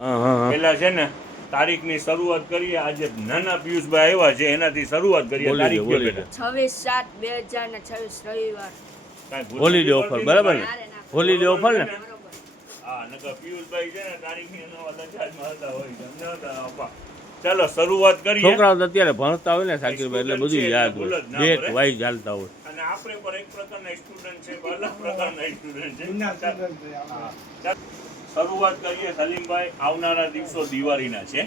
પેલા છે ને તારીખની શરૂઆત કરીએ. આજે નાના પિયુષભાઈ આવ્યા છે એનાથી શરૂઆત કરીએ. તારીખ કયો બેટા? 26/7/2026 રવિવાર. હોલીડે ઓફર બરાબર ને? હોલીડે ઓફર ને? હા, નકર પિયુષભાઈ છે ને તારીખની નવા લજાજમાં હતા હોય સમજાવતા આપા. ચાલો શરૂઆત કરીએ. છોકરાઓ તો અત્યારે ભણતા હોય ને સાકીરભાઈ, એટલે બધું યાદ હોય, ડેટ વાઇઝ ચાલતા હોય. અને આપણે પણ એક પ્રકારના સ્ટુડન્ટ છે, અલગ પ્રકારના સ્ટુડન્ટ છે. શરૂઆત કરીએ સલીમભાઈ. આવનારા દિવસો દિવાળીના છે,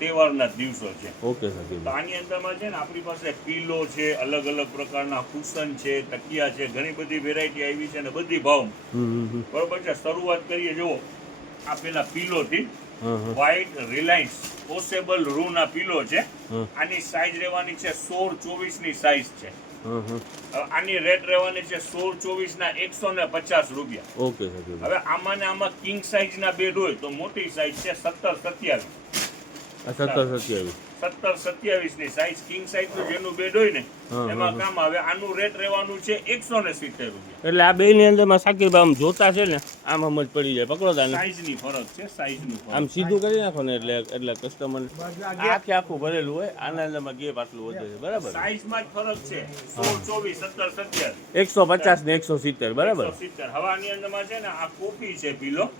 તહેવારના દિવસો છે. ઓકે સાકીરભાઈ. તો આની અંદરમાં છે ને આપણી પાસે પીલો છે, અલગ અલગ પ્રકારના કુશન છે, તકિયા છે, ઘણી બધી વેરાયટી આવી છે ને બધી ભાવ બરોબર છે. શરૂઆત કરીએ. જુઓ આ પેલા પીલો થી વ્હાઇટ રિલાયન્સ પોસેબલ રૂ ના પીલો છે. આની સાઈઝ રહેવાની છે 16-24 ની સાઈઝ છે. આની રેટ રહેવાની છે 16-24 ના 150 રૂપિયા. ઓકે સાકીરભાઈ. હવે આમાં ને આમાં કિંગ સાઈઝ ના બેડ હોય તો મોટી સાઈઝ છે 17-27. 17-27 ની સાઈઝ કિંગ સાઈઝ નું જેનું બેડ હોય ને એમાં કામ આવે. આનું રેટ રહેવાનું છે 170 રૂપિયા. એટલે આ બે ની અંદર માં સાકીરભાઈ આમ જોતા છે ને આમ સમજ પડી જાય. પકડો તાને સાઈઝ ની ફરક છે, સાઈઝ નું આમ સીધું કરી નાખો ને એટલે કસ્ટમર આખે આખું ભરેલું હોય. આના અંદર માં ગેપ આટલું વધે છે બરાબર. સાઈઝ માં જ ફરક છે 16-24, 17-27, 150 ને 170 બરાબર. 170. હવે આની અંદર માં છે ને આ કોફી છે પીલો.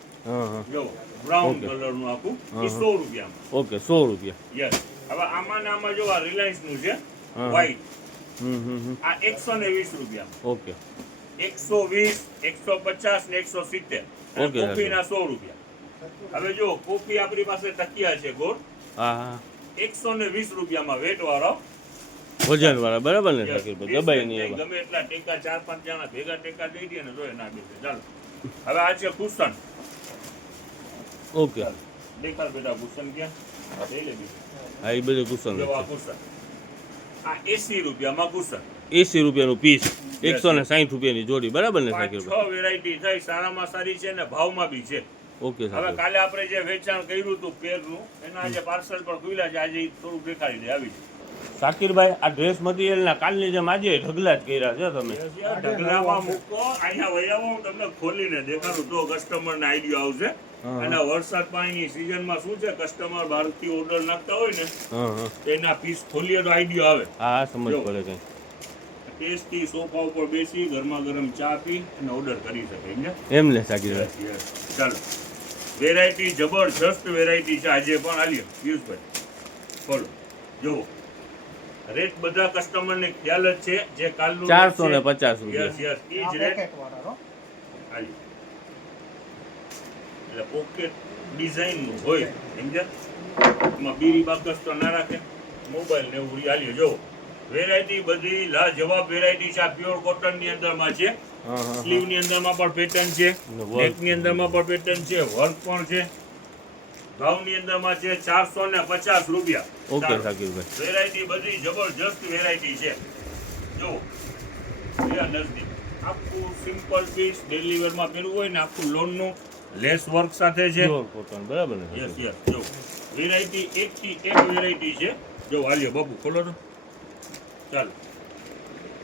જો બ્રાઉન કલર નું આખું એ 100 રૂપિયામાં. ઓકે 100 રૂપિયા. યસ. હવે આમાં ને આમાં જો આ રિલાયન્સ નું છે વ્હાઈટ. આ 120 રૂપિયામાં. ઓકે 120, 150 ને 170. ઓકે. કોફી ના 100 રૂપિયા. હવે જો કોફી આપણી પાસે તકિયા છે ગોળ. હા 120 રૂપિયામાં વેટ વાળો. વજન વાળા બરાબર ને સાકીરભાઈ? દબાઈ નહીં એવા. ગમે એટલા ટેકા 4-5 જણા ભેગા ટેકા દઈ દે ને તો ના બેસે. ચાલો હવે આ છે કુશન. ઓકે દેખાડ બેટા કુશન ક્યાં? આ લઈ લે બીજું. હા એ બધું કુશન જો આ કુશન. આ 80 રૂપિયામાં કુશન. 80 રૂપિયાનું પીસ, 160 રૂપિયાની જોડી બરાબર ને સાકીરભાઈ? 6 વેરાયટી થઈ, સારામાં સારી છે ને ભાવમાં બી છે. ઓકે હવે સાકીરભાઈ. કાલે આપણે જે વેચાણ કર્યું હતું પેરનું એના આજે પાર્સલ પર ખુલ્યા છે. આજે થોડું દેખાડી દે આવી. સાકીરભાઈ આ ડ્રેસ મટીરિયલ ના કાલની જેમ આજે ઢગલા જ કર્યા છે તમે. ઢગલામાં મૂકો, અહીંયા વૈયામાં હું તમને ખોલીને દેખાડું તો કસ્ટમરને આઈડિયા આવશે. અને વરસાદ પાણીની સિઝનમાં શું છે, કસ્ટમર બહારથી ઓર્ડર નાખતા હોય ને એના પીસ ખોલીએ તો આઈડિયા આવે. હા સમજ પડે કઈ. ટેસ્ટી સોફા ઉપર બેસી ગરમા ગરમ ચા પી અને ઓર્ડર કરી શકે એમ ને સાકીરભાઈ? ચાલો વેરાયટી જબરજસ્ત વેરાયટી છે આજે પણ. આલીએ પિયુષભાઈ બોલો. જુઓ રેટ બધા કસ્ટમરને ખ્યાલ જ છે. જે કાલનું 450 રૂપિયા. યસ યસ ઈ જ રેટ. આલી એટલે પોકેટ ડિઝાઇન નું હોય સમજ્યા? એમાં બીરી બાકસ તો ના રાખે. મોબાઈલ ને એવું આલીએ. જો વેરાયટી બધી લાજવાબ વેરાયટી છે. આ પ્યોર કોટન ની અંદર માં છે. સ્લીવ ની અંદર માં પણ પેટર્ન છે, નેક ની અંદર માં પણ પેટર્ન છે, વર્ક પણ છે. ભાવ ની અંદર માં છે 450 રૂપિયા. ઓકે સાકીરભાઈ. વેરાયટી બધી જબરજસ્ત વેરાયટી છે. જો નજદીક આખું સિમ્પલ પીસ ડેલી વેર માં પહેરવું હોય ને આખું લોન નું લેસ વર્ક સાથે છે. કોટન બરાબર ને? Yes yes. જો વેરાયટી એક થી એક વેરાયટી છે. જો હાલ્યો બાપુ ખોલો તો. ચાલો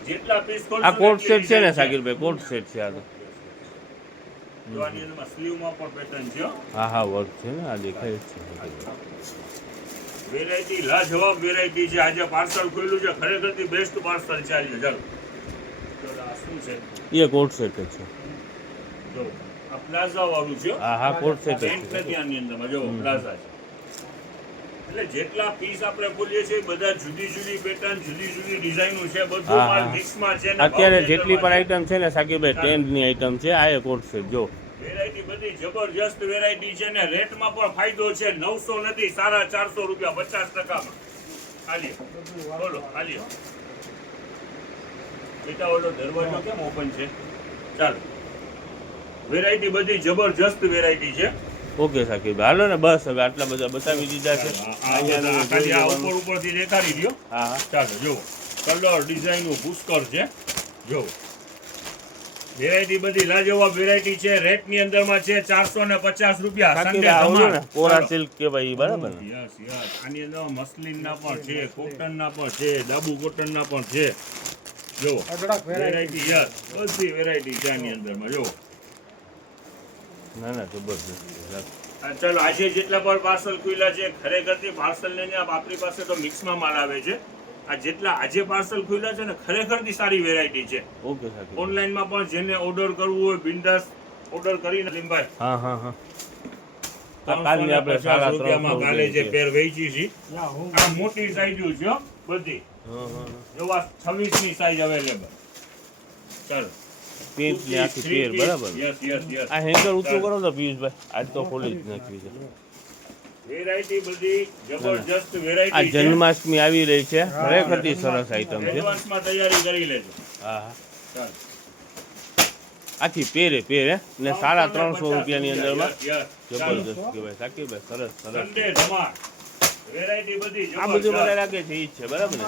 જેટલા પીસ ખોલશો આ કોટ સેટ છે ને સાકીરભાઈ? કોટ સેટ છે આ તો. જો આની અંદર સ્લીવ માં પણ પેટર્ન છે. હા હા વર્ક છે ને આ દેખાય જ છે. વેરાયટી લાજવાબ વેરાયટી છે. આજે પાર્સલ ખોલ્યું છે, ખરેખર બેસ્ટ પાર્સલ છે આજે. ચાલો આ શું છે? એ કોટ સેટ જ છે. જો આ પ્લાઝા વાળું છે. હા હા કોટ સેટ જ પેન્ટ છે. નથી આની અંદરમાં. જો પ્લાઝા છે. એટલે જેટલા પીસ આપણે બોલીએ છીએ બધા જુદી જુદી પેટર્ન, જુદી જુદી ડિઝાઇનો છે. બધું માલ મિક્સમાં છે. અત્યારે જેટલી પણ આઈટમ છે ને સાકીરભાઈ ટ્રેન્ડ ની આઈટમ છે. આ કોટ સેટ જો વેરાયટી બધી જબરજસ્ત વેરાયટી છે ને રેટમાં પણ ફાયદો છે. 900 નથી, 450 રૂપિયા 50%. હાલીએ બોલો હાલીએ બેટા. ઓલો દરવાજો કેમ ઓપન છે? ચાલો વેરાયટી બધી જબરજસ્ત વેરાયટી છે. ઓકે સાકીરભાઈ હાલો ને બસ હવે આટલા બધા બતાવી દીધા છે. ખાલી આ ઉપર ઉપરથી દેખાડી દો. હા હા ચાલો જુઓ કલર ડિઝાઇન પુષ્કળ છે. જો વેરાયટી બધી લાજવાબ વેરાયટી છે. રેટ ની અંદર માં છે 450 રૂપિયા. સાકીરભાઈ કોરા સિલ્ક કહેવાય બરાબર ને? Yes yes. આની અંદર મસલિન ના પણ છે, કોટન ના પણ છે, ડાબુ કોટન ના પણ છે. જો વેરાયટી યસ બધી વેરાયટી છે આની અંદર માં. જો ના ના જબરદસ્ત. અને ચાલો આજે જેટલા પણ પાર્સલ ખુલ્યા છે ખરેખરથી પાર્સલ લઈને આપણી પાસે તો મિક્સમાં માલ આવે છે. આ જેટલા આજે પાર્સલ ખુલ્યા છે ને ખરેખરથી સારી વેરાયટી છે. ઓકે સાકીર. ઓનલાઈનમાં પણ જેને ઓર્ડર કરવું હોય બિંદાસ ઓર્ડર કરીને લીમભાઈ હા હા હા. કાલની આપણે 350 રૂપિયામાં કાલે જે 350 પેર વેચી છે આ મોટી સાઈઝ છે હો, બધી હા હા જોવા 26 ની સાઈઝ અવેલેબલ. ચાલો પેન્ટ ની આખી પેર બરાબર. યસ યસ યસ આ હેન્ગર ઊંચું કરો તો પિયુષભાઈ આજ તો ખોલી જ નાખ્યું છે. વેરાયટી બધી જબરજસ્ત આ વેરાયટી છે. જન્માષ્ટમી આવી રહી છે ખરેખરથી સરસ આઈટમ છે. એડવાન્સમાં તૈયારી કરી લેજો. હા હા. ચાલો આખી પેરે પેર ને 350 રૂપિયાની અંદરમાં યસ, યસ. ચાલો. જબરદસ્ત કહેવાય સાકીરભાઈ સરસ સરસ. સન્ડે ધમાલ વેરાયટી બધી આ બધું મને જબરજસ્ત. લાગે છે ઈ જ છે બરાબર ને.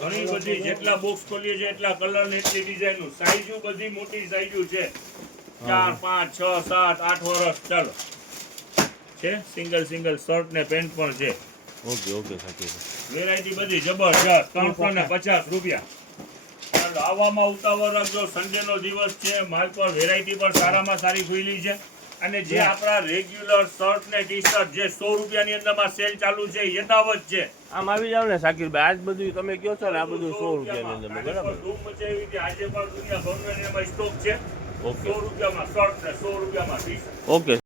ઘણી બધી જેટલા બોક્સ ખોલીએ છે એટલા કલર ને એટલી ડિઝાઇન સાઈઝ બધી મોટી સાઈઝ છે 4 5 6 7 8 વર્ષ. ચાલો છે સિંગલ શર્ટ ને પેન્ટ પણ છે. Okay okay સાકીરભાઈ. વેરાયટી બધી જબરજસ્ત 350 રૂપિયા. ચાલો આવવામાં ઉતાવળ રાખજો. સન્ડે નો દિવસ છે. માલ પર વેરાયટી પણ સારામાં સારી ખુલી છે. અને જે આપણા રેગ્યુલર શર્ટ ને ટી શર્ટ જે 100 રૂપિયાની અંદરમાં સેલ ચાલુ છે યથાવત છે. આમ આવી જાવ ને સાકીરભાઈ આજ બધું તમે કહો છો ને આ બધું 100 રૂપિયાની અંદરમાં કાલે બરાબર. પણ ધૂમ મચાવી હતી. આજે પણ દુનિયાભરનો એમાં સ્ટોક છે. ઓકે 100 રૂપિયામાં શર્ટ ને 100 રૂપિયામાં ટી શર્ટ. ઓકે.